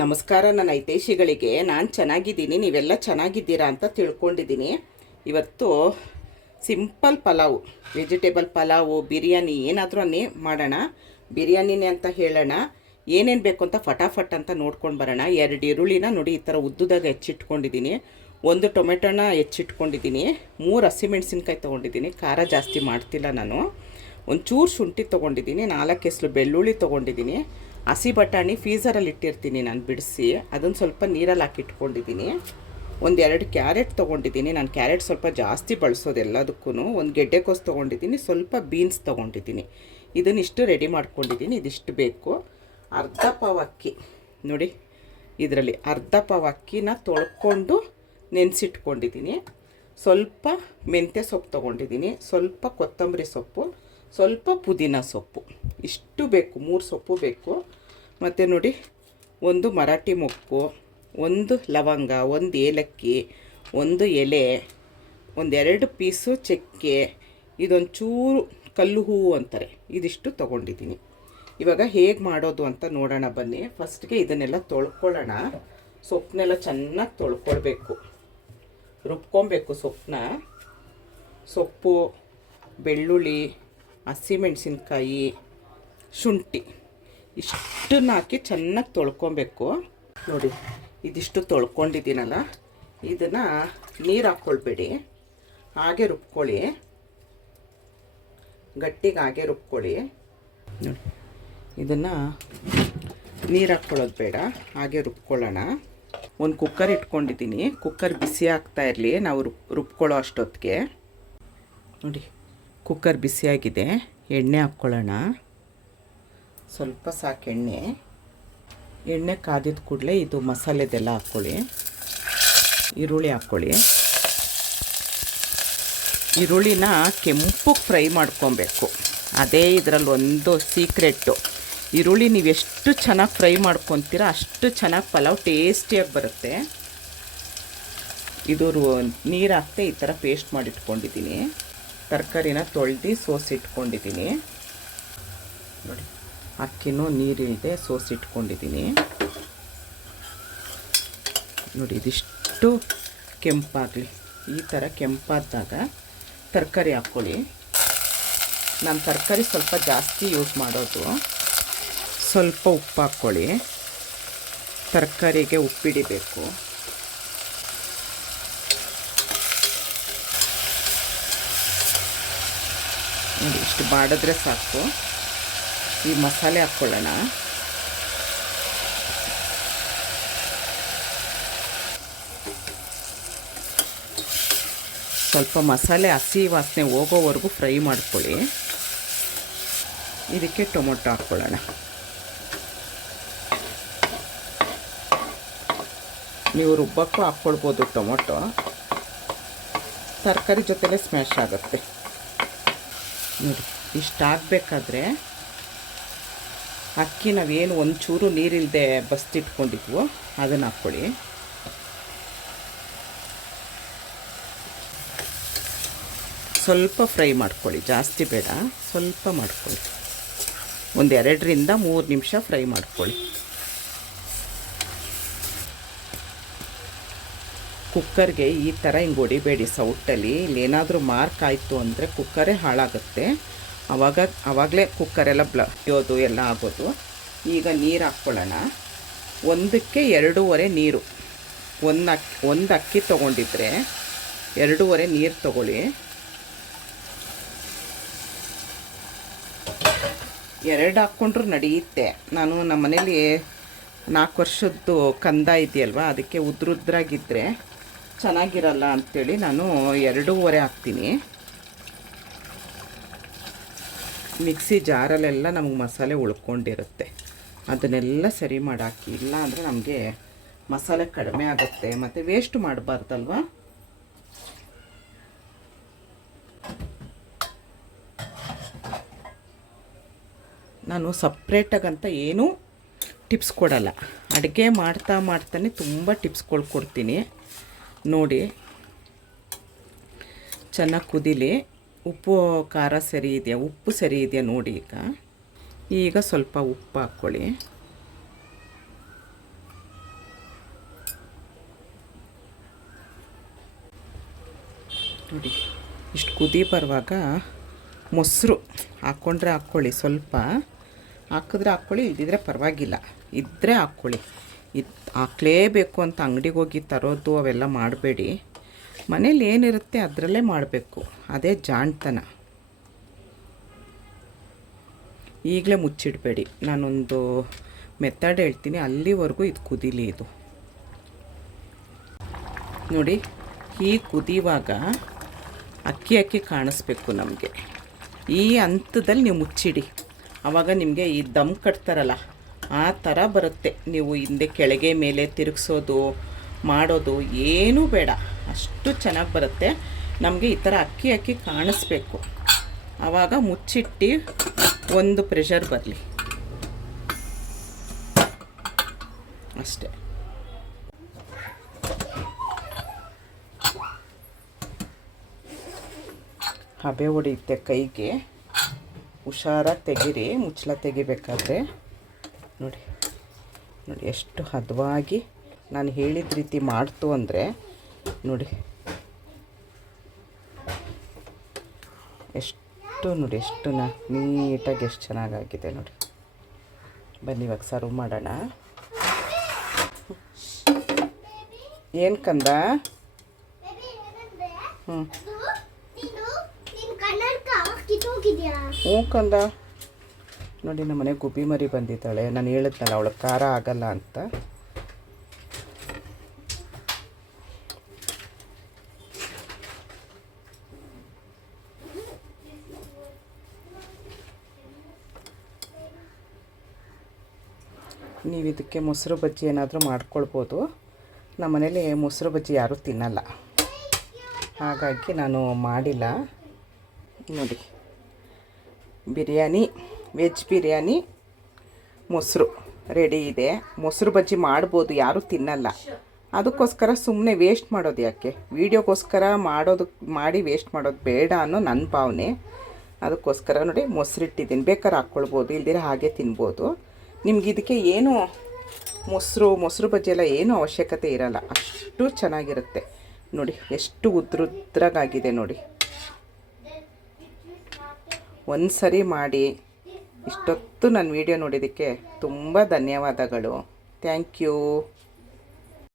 ನಮಸ್ಕಾರ, ನನ್ನ ಐತೇಶಿಗಳಿಗೆ ನಾನು ಚೆನ್ನಾಗಿದ್ದೀನಿ, ನೀವೆಲ್ಲ ಚೆನ್ನಾಗಿದ್ದೀರಾ ಅಂತ ತಿಳ್ಕೊಂಡಿದ್ದೀನಿ. ಇವತ್ತು ಸಿಂಪಲ್ ಪಲಾವು, ವೆಜಿಟೇಬಲ್ ಪಲಾವು, ಬಿರಿಯಾನಿ ಏನಾದರೂ ಮಾಡೋಣ. ಬಿರಿಯಾನಿನೇ ಅಂತ ಹೇಳೋಣ. ಏನೇನು ಬೇಕು ಅಂತ ಫಟಾಫಟ್ ಅಂತ ನೋಡ್ಕೊಂಡು ಬರೋಣ. ಎರಡು ಈರುಳ್ಳಿನ ನೋಡಿ ಈ ಥರ ಉದ್ದುದಾಗ ಹೆಚ್ಚಿಟ್ಕೊಂಡಿದ್ದೀನಿ. ಒಂದು ಟೊಮೆಟೊನ ಹೆಚ್ಚಿಟ್ಕೊಂಡಿದ್ದೀನಿ. ಮೂರು ಹಸಿಮೆಣ್ಸಿನ್ಕಾಯಿ ತೊಗೊಂಡಿದ್ದೀನಿ. ಖಾರ ಜಾಸ್ತಿ ಮಾಡ್ತಿಲ್ಲ ನಾನು. ಒಂಚೂರು ಶುಂಠಿ ತೊಗೊಂಡಿದ್ದೀನಿ. ನಾಲ್ಕು ಕೆಸಲು ಬೆಳ್ಳುಳ್ಳಿ ತೊಗೊಂಡಿದ್ದೀನಿ. ಹಸಿ ಬಟಾಣಿ ಫೀಸರಲ್ಲಿ ಇಟ್ಟಿರ್ತೀನಿ ನಾನು ಬಿಡಿಸಿ. ಅದನ್ನು ಸ್ವಲ್ಪ ನೀರಲ್ಲಿ ಹಾಕಿ ಇಟ್ಕೊಂಡಿದ್ದೀನಿ. ಒಂದು ಎರಡು ಕ್ಯಾರೆಟ್ ತೊಗೊಂಡಿದ್ದೀನಿ. ನಾನು ಕ್ಯಾರೆಟ್ ಸ್ವಲ್ಪ ಜಾಸ್ತಿ ಬಳಸೋದು ಎಲ್ಲದಕ್ಕೂ ಒಂದು ಗೆಡ್ಡೆಕೋಸು ತೊಗೊಂಡಿದ್ದೀನಿ, ಸ್ವಲ್ಪ ಬೀನ್ಸ್ ತೊಗೊಂಡಿದ್ದೀನಿ. ಇದನ್ನಿಷ್ಟು ರೆಡಿ ಮಾಡ್ಕೊಂಡಿದ್ದೀನಿ. ಇದಿಷ್ಟು ಬೇಕು. ಅರ್ಧ ಪಾವ್ ಅಕ್ಕಿ. ನೋಡಿ, ಇದರಲ್ಲಿ ಅರ್ಧ ಪಾವ್ ಅಕ್ಕಿನ ತೊಳ್ಕೊಂಡು ನೆನೆಸಿಟ್ಕೊಂಡಿದ್ದೀನಿ. ಸ್ವಲ್ಪ ಮೆಂತ್ಯ ಸೊಪ್ಪು ತೊಗೊಂಡಿದ್ದೀನಿ. ಸ್ವಲ್ಪ ಕೊತ್ತಂಬರಿ ಸೊಪ್ಪು. ಸ್ವಲ್ಪ ಪುದೀನ ಸೊಪ್ಪು. ಇಷ್ಟು ಬೇಕು, ಮೂರು ಸೊಪ್ಪು ಬೇಕು. ಮತ್ತು ನೋಡಿ, ಒಂದು ಮರಾಠಿ ಮೊಪ್ಪು ಒಂದು ಲವಂಗ, ಒಂದು ಏಲಕ್ಕಿ, ಒಂದು ಎಲೆ, ಒಂದೆರಡು ಪೀಸು ಚಕ್ಕೆ, ಇದೊಂಚೂರು ಕಲ್ಲು ಹೂವು ಅಂತಾರೆ. ಇದಿಷ್ಟು ತೊಗೊಂಡಿದ್ದೀನಿ. ಇವಾಗ ಹೇಗೆ ಮಾಡೋದು ಅಂತ ನೋಡೋಣ ಬನ್ನಿ. ಫಸ್ಟ್ಗೆ ಇದನ್ನೆಲ್ಲ ತೊಳ್ಕೊಳ್ಳೋಣ. ಸೊಪ್ಪನ್ನೆಲ್ಲ ಚೆನ್ನಾಗಿ ತೊಳ್ಕೊಳ್ಬೇಕು. ರುಬ್ಕೊಬೇಕು ಸೊಪ್ಪನ್ನ ಸೊಪ್ಪು, ಬೆಳ್ಳುಳ್ಳಿ ಹಸಿಮೆಣಸಿನ್ಕಾಯಿ ಶುಂಠಿ, ಇಷ್ಟನ್ನ ಹಾಕಿ ಚೆನ್ನಾಗಿ ತೊಳ್ಕೊಬೇಕು. ನೋಡಿ, ಇದಿಷ್ಟು ತೊಳ್ಕೊಂಡಿದ್ದೀನಲ್ಲ, ಇದನ್ನು ನೀರು ಹಾಕ್ಕೊಳ್ಬೇಡಿ ಹಾಗೆ ರುಬ್ಕೊಳ್ಳಿ. ಗಟ್ಟಿಗೆ ಹಾಗೆ ರುಬ್ಕೊಳ್ಳಿ. ನೋಡಿ, ಇದನ್ನು ನೀರು ಹಾಕ್ಕೊಳ್ಳೋದು ಬೇಡ, ಹಾಗೆ ರುಬ್ಕೊಳ್ಳೋಣ. ಒಂದು ಕುಕ್ಕರ್ ಇಟ್ಕೊಂಡಿದ್ದೀನಿ. ಕುಕ್ಕರ್ ಬಿಸಿ ಆಗ್ತಾ ಇರಲಿ, ನಾವು ರುಬ್, ರುಬ್ಕೊಳ್ಳೋ ಅಷ್ಟೊತ್ತಿಗೆ. ನೋಡಿ ಕುಕ್ಕರ್ ಬಿಸಿಯಾಗಿದೆ, ಎಣ್ಣೆ ಹಾಕ್ಕೊಳ್ಳೋಣ. ಸ್ವಲ್ಪ ಸಾಕು ಎಣ್ಣೆ. ಎಣ್ಣೆ ಕಾದಿದ ಕೂಡಲೇ ಇದು ಮಸಾಲೆದೆಲ್ಲ ಹಾಕ್ಕೊಳ್ಳಿ. ಈರುಳ್ಳಿ ಹಾಕ್ಕೊಳ್ಳಿ. ಈರುಳ್ಳಿನ ಕೆಂಪು ಫ್ರೈ ಮಾಡ್ಕೊಬೇಕು. ಅದೇ ಇದರಲ್ಲಿ ಒಂದು ಸೀಕ್ರೆಟ್ಟು. ಈರುಳ್ಳಿ ನೀವು ಎಷ್ಟು ಚೆನ್ನಾಗಿ ಫ್ರೈ ಮಾಡ್ಕೊತೀರ ಅಷ್ಟು ಚೆನ್ನಾಗಿ ಪಲಾವ್ ಟೇಸ್ಟಿಯಾಗಿ ಬರುತ್ತೆ. ಇದು ನೀರು ಹಾಕ್ತೆ ಈ ಥರ ಪೇಸ್ಟ್ ಮಾಡಿಟ್ಕೊಂಡಿದ್ದೀನಿ. ತರಕಾರಿನ ತೊಳೆದು ಸೋಸಿಟ್ಕೊಂಡಿದ್ದೀನಿ ನೋಡಿ, ಅಕ್ಕಿನೂ ನೀರಿದೆ ಸೋಸಿಟ್ಕೊಂಡಿದ್ದೀನಿ ನೋಡಿ, ಇದಿಷ್ಟು ಕೆಂಪಾಗಲಿ. ಈ ಥರ ಕೆಂಪಾದಾಗ ತರಕಾರಿ ಹಾಕ್ಕೊಳ್ಳಿ. ನಾನು ತರಕಾರಿ ಸ್ವಲ್ಪ ಜಾಸ್ತಿ ಯೂಸ್ ಮಾಡೋದು. ಸ್ವಲ್ಪ ಉಪ್ಪು ಹಾಕ್ಕೊಳ್ಳಿ. ತರಕಾರಿಗೆ ಉಪ್ಪಿಡಿಬೇಕು ನೋಡಿ ಇಷ್ಟು ಬಾಡಿದ್ರೆ ಸಾಕು. ಈ ಮಸಾಲೆ ಹಾಕ್ಕೊಳ್ಳೋಣ. ಸ್ವಲ್ಪ ಮಸಾಲೆ ಹಸಿ ವಾಸನೆ ಹೋಗೋವರೆಗೂ ಫ್ರೈ ಮಾಡ್ಕೊಳ್ಳಿ. ಇದಕ್ಕೆ ಟೊಮೊಟೊ ಹಾಕ್ಕೊಳ್ಳೋಣ. ನೀವು ರುಬ್ಬಕ್ಕೂ ಹಾಕ್ಕೊಳ್ಬೋದು ಟೊಮೊಟೊ. ತರಕಾರಿ ಜೊತೆಲೇ ಸ್ಮ್ಯಾಶ್ ಆಗುತ್ತೆ. ನೋಡಿ, ಇಷ್ಟು ಆಗಬೇಕಾದ್ರೆ ಅಕ್ಕಿ ನಾವೇನು ಒಂಚೂರು ನೀರಿಲ್ಲದೆ ಬಸ್ತಿಟ್ಕೊಂಡಿದ್ವು ಅದನ್ನು ಹಾಕ್ಕೊಳ್ಳಿ. ಸ್ವಲ್ಪ ಫ್ರೈ ಮಾಡ್ಕೊಳ್ಳಿ, ಜಾಸ್ತಿ ಬೇಡ, ಸ್ವಲ್ಪ ಮಾಡ್ಕೊಳ್ಳಿ. ಒಂದು ಎರಡರಿಂದ ಮೂರು ನಿಮಿಷ ಫ್ರೈ ಮಾಡ್ಕೊಳ್ಳಿ. ಕುಕ್ಕರ್ಗೆ ಈ ಥರ ಹಿಂಗೆ ಹೊಡಿಬೇಡಿ. ಸೌಟಲ್ಲಿ ಇಲ್ಲೇನಾದರೂ ಮಾರ್ಕ್ ಆಯಿತು ಅಂದರೆ ಕುಕ್ಕರೇ ಹಾಳಾಗುತ್ತೆ. ಆವಾಗ ಆವಾಗಲೇ ಕುಕ್ಕರೆಲ್ಲ ಬ್ಲಯೋದು ಎಲ್ಲ ಆಗೋದು. ಈಗ ನೀರು ಹಾಕ್ಕೊಳ್ಳೋಣ. ಒಂದಕ್ಕೆ ಎರಡೂವರೆ ನೀರು. ಒಂದು ಅಕ್ಕಿ ಒಂದು ಅಕ್ಕಿ ತೊಗೊಂಡಿದ್ರೆ ಎರಡೂವರೆ ನೀರು ತೊಗೊಳ್ಳಿ. ಎರಡು ಹಾಕ್ಕೊಂಡ್ರೂ ನಡೆಯುತ್ತೆ. ನಾನು ನಮ್ಮ ಮನೇಲಿ ನಾಲ್ಕು ವರ್ಷದ್ದು ಕಂದ ಇದೆಯಲ್ವ, ಅದಕ್ಕೆ ಉದ್ರುದ್ರಾಗಿದ್ದರೆ ಚೆನ್ನಾಗಿರಲ್ಲ ಅಂಥೇಳಿ ನಾನು ಎರಡೂವರೆ ಹಾಕ್ತೀನಿ. ಮಿಕ್ಸಿ ಜಾರಲ್ಲೆಲ್ಲ ನಮಗೆ ಮಸಾಲೆ ಉಳ್ಕೊಂಡಿರುತ್ತೆ. ಅದನ್ನೆಲ್ಲ ಸರಿ ಮಾಡಾಕಿ, ಇಲ್ಲ ಅಂದರೆ ನಮಗೆ ಮಸಾಲೆ ಕಡಿಮೆ ಆಗುತ್ತೆ. ಮತ್ತು ವೇಸ್ಟ್ ಮಾಡಬಾರ್ದಲ್ವ? ನಾನು ಸಪ್ರೇಟಾಗಂತ ಏನೂ ಟಿಪ್ಸ್ ಕೊಡಲ್ಲ. ಅಡುಗೆ ಮಾಡ್ತಾ ಮಾಡ್ತಾನೆ ತುಂಬ ಟಿಪ್ಸ್ಗಳು ಕೊಡ್ತೀನಿ. ನೋಡಿ. ಚೆನ್ನಾಗಿ ಕುದಿಲಿ. ಉಪ್ಪು, ಖಾರ ಸರಿ ಇದೆಯಾ? ಉಪ್ಪು ಸರಿ ಇದೆಯಾ ನೋಡಿ ಈಗ. ಈಗ ಸ್ವಲ್ಪ ಉಪ್ಪು ಹಾಕ್ಕೊಳ್ಳಿ. ನೋಡಿ, ಇಷ್ಟು ಕುದಿ ಬರುವಾಗ ಮೊಸರು ಹಾಕ್ಕೊಂಡ್ರೆ ಹಾಕ್ಕೊಳ್ಳಿ ಸ್ವಲ್ಪ. ಹಾಕಿದ್ರೆ ಹಾಕ್ಕೊಳ್ಳಿ ಇಲ್ದಿದ್ರೆ ಪರವಾಗಿಲ್ಲ. ಇದ್ದರೆ ಹಾಕ್ಕೊಳ್ಳಿ. ಇದು ಹಾಕ್ಲೇಬೇಕು ಅಂತ ಅಂಗಡಿಗೆ ಹೋಗಿ ತರೋದು ಅವೆಲ್ಲ ಮಾಡಬೇಡಿ. ಮನೇಲಿ ಏನಿರುತ್ತೆ ಅದರಲ್ಲೇ ಮಾಡಬೇಕು. ಅದೇ ಜಾಣ್ತನ. ಈಗಲೇ ಮುಚ್ಚಿಡಬೇಡಿ. ನಾನೊಂದು ಮೆಥಡ್ ಹೇಳ್ತೀನಿ. ಅಲ್ಲಿವರೆಗೂ ಇದು ಕುದೀಲಿ ಇದು. ನೋಡಿ ಈ ಕುದಿಯುವಾಗ ಅಕ್ಕಿ ಅಕ್ಕಿ ಕಾಣಿಸ್ಬೇಕು ನಮಗೆ. ಈ ಹಂತದಲ್ಲಿ ನೀವು ಮುಚ್ಚಿಡಿ. ಆವಾಗ ನಿಮಗೆ ಈ ದಮ್ ಕಟ್ತಾರಲ್ಲ ಆ ಥರ ಬರುತ್ತೆ. ನೀವು ಹಿಂದೆ ಕೆಳಗೆ ಮೇಲೆ ತಿರುಗಿಸೋದು, ಮಾಡೋದು ಏನೂ ಬೇಡ. ಅಷ್ಟು ಚೆನ್ನಾಗಿ ಬರುತ್ತೆ. ನಮಗೆ ಈ ಥರ ಅಕ್ಕಿ ಅಕ್ಕಿ ಕಾಣಿಸ್ಬೇಕು. ಆವಾಗ ಮುಚ್ಚಿಟ್ಟು ಒಂದು ಪ್ರೆಷರ್ ಬರಲಿ. ಅಷ್ಟೇ. ಹಬೆ ಹೊಡೆಯುತ್ತೆ ಕೈಗೆ. ಹುಷಾರಾಗಿ ತೆಗೀರಿ. ಮುಚ್ಚಳ ತೆಗಿಬೇಕಾದ್ರೆ. ನೋಡಿ. ನೋಡಿ ಎಷ್ಟು ಹದವಾಗಿ ನಾನು ಹೇಳಿದ ರೀತಿ ಮಾಡ್ತು ಅಂದರೆ ನೋಡಿ. ಎಷ್ಟು ನೋಡಿ ಎಷ್ಟು ನಾ ನೀಟಾಗಿ ಎಷ್ಟು ಚೆನ್ನಾಗಾಗಿದೆ ನೋಡಿ. ಬನ್ನಿ ಇವಾಗ ಸರ್ವ್ ಮಾಡೋಣ. ಏನು ಕಂದ? ಹ್ಞೂ ಹ್ಞೂ ಕಂದ. ನೋಡಿ, ನಮ್ಮ ಮನೆಗೆ ಗುಬ್ಬಿ ಮರಿ ಬಂದಿದ್ದಾಳೆ. ನಾನು ಹೇಳಿದ್ನಲ್ಲ ಅವಳು ಖಾರ ಆಗಲ್ಲ ಅಂತ. ನೀವು ಇದಕ್ಕೆ ಮೊಸರು ಬಜ್ಜಿ ಏನಾದರೂ ಮಾಡ್ಕೊಳ್ಬೋದು. ನಮ್ಮ ಮನೇಲಿ ಮೊಸರು ಬಜ್ಜಿ ಯಾರೂ ತಿನ್ನಲ್ಲ. ಹಾಗಾಗಿ ನಾನು ಮಾಡಿಲ್ಲ. ನೋಡಿ, ಬಿರಿಯಾನಿ. ವೆಜ್ ಬಿರಿಯಾನಿ, ಮೊಸರು ರೆಡಿ ಇದೆ. ಮೊಸರು ಬಜ್ಜಿ ಮಾಡ್ಬೋದು, ಯಾರೂ ತಿನ್ನಲ್ಲ. ಅದಕ್ಕೋಸ್ಕರ ಸುಮ್ಮನೆ ವೇಸ್ಟ್ ಮಾಡೋದು ಯಾಕೆ? ವೀಡಿಯೋಗೋಸ್ಕರ ಮಾಡೋದು, ಮಾಡಿ ವೇಸ್ಟ್ ಮಾಡೋದು ಬೇಡ ಅನ್ನೋ ನನ್ನ ಭಾವನೆ. ಅದಕ್ಕೋಸ್ಕರ ನೋಡಿ ಮೊಸರಿಟ್ಟಿದ್ದೀನಿ. ಬೇಕಾದ್ರೆ ಹಾಕ್ಕೊಳ್ಬೋದು ಇಲ್ದಿರ ಹಾಗೆ ತಿನ್ಬೋದು. ನಿಮ್ಗೆ ಇದಕ್ಕೆ ಏನು ಮೊಸರು ಮೊಸರು ಬಜ್ಜಿ ಎಲ್ಲ ಏನೂ ಅವಶ್ಯಕತೆ ಇರಲ್ಲ. ಅಷ್ಟು ಚೆನ್ನಾಗಿರುತ್ತೆ. ನೋಡಿ, ಎಷ್ಟು ಉದ್ರುದ್ರಾಗಾಗಿದೆ ನೋಡಿ. ಒಂದು ಸರಿ ಮಾಡಿ. ಇಷ್ಟೊತ್ತು ನನ್ನ ವಿಡಿಯೋ ನೋಡಿದ್ದಕ್ಕೆ ತುಂಬ ಧನ್ಯವಾದಗಳು. Thank you